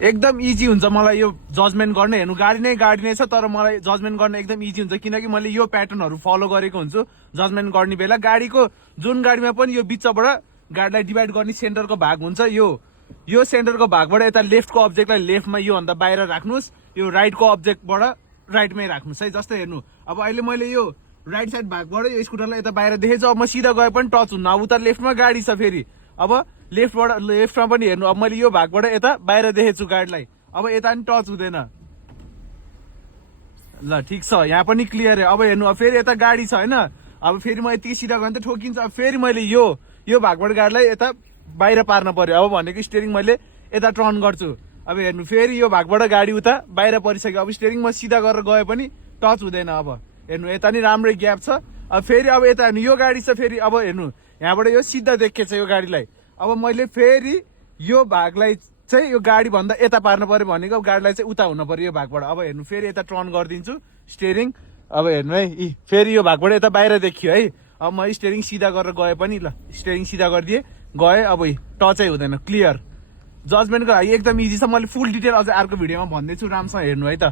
एकदम इजी हुन्छ मलाई यो जजमेन्ट गर्ने। हेर्नु गाडी नै छ, तर मलाई जजमेन्ट गर्न एकदम इजी हुन्छ किनकि मैले यो प्याटर्नहरू फलो गरेको हुन्छु जजमेन्ट गर्ने बेला। गाडीको जुन गाडीमा पनि यो बिचबाट गाडीलाई डिभाइड गर्ने सेन्टरको भाग हुन्छ, यो सेन्टरको भागबाट यता लेफ्टको अब्जेक्टलाई लेफ्टमा योभन्दा बाहिर राख्नुहोस्, यो राइटको अब्जेक्टबाट राइटमै राख्नुहोस् है। जस्तै हेर्नु अब अहिले मैले यो राइट साइड भागबाट यो स्कुटरलाई यता बाहिर देखेछु, अब म सिधा गए पनि टच हुन्न। अब उता लेफ्टमा गाडी छ, फेरि अब लेफ्टमा पनि हेर्नु, अब मैले यो भागबाट यता बाहिर देखेछु गाडीलाई, अब यता पनि टच हुँदैन। ल ठिक छ, यहाँ पनि क्लियर है। अब हेर्नु अब फेरि यता गाडी छ होइन, अब फेरि म यतिकै सिधा गयो भने त ठोकिन्छ। अब फेरि मैले यो भागबाट गाडीलाई यता बाहिर पार्न पर्यो। अब भनेको स्टियरिङ मैले यता टर्न गर्छु। अब हेर्नु फेरि यो भागबाट गाडी उता बाहिर परिसक्यो। अब स्टियरिङ म सिधा गरेर गए पनि टच हुँदैन। अब हेर्नु यता नि राम्रै ग्याप छ। अब फेरि अब यता हेर्नु यो गाडी छ, फेरि अब हेर्नु यहाँबाट यो सिधा देखेछ यो गाडीलाई। अब मैले फेरि यो भागलाई चाहिँ यो गाडी भन्दा यता पार्नु पर्यो भनेको गाडीलाई चाहिँ उता हुनु पर्यो यो भागबाट। अब हेर्नु फेरि यता टर्न गरिदिन्छु स्टियरिङ। अब हेर्नु है, फेरि यो भागबाट यता बाहिर देखियो है। अब म स्टियरिङ सिधा गरेर गए पनि, ल स्टियरिङ सिधा गरिदिएँ गएँ, अब टचै हुँदैन। क्लियर जजमेन्टको लागि एकदम इजी छ। मैले फुल डिटेल अझ अर्को भिडियोमा भन्दैछु, राम्रोसँग हेर्नु है त।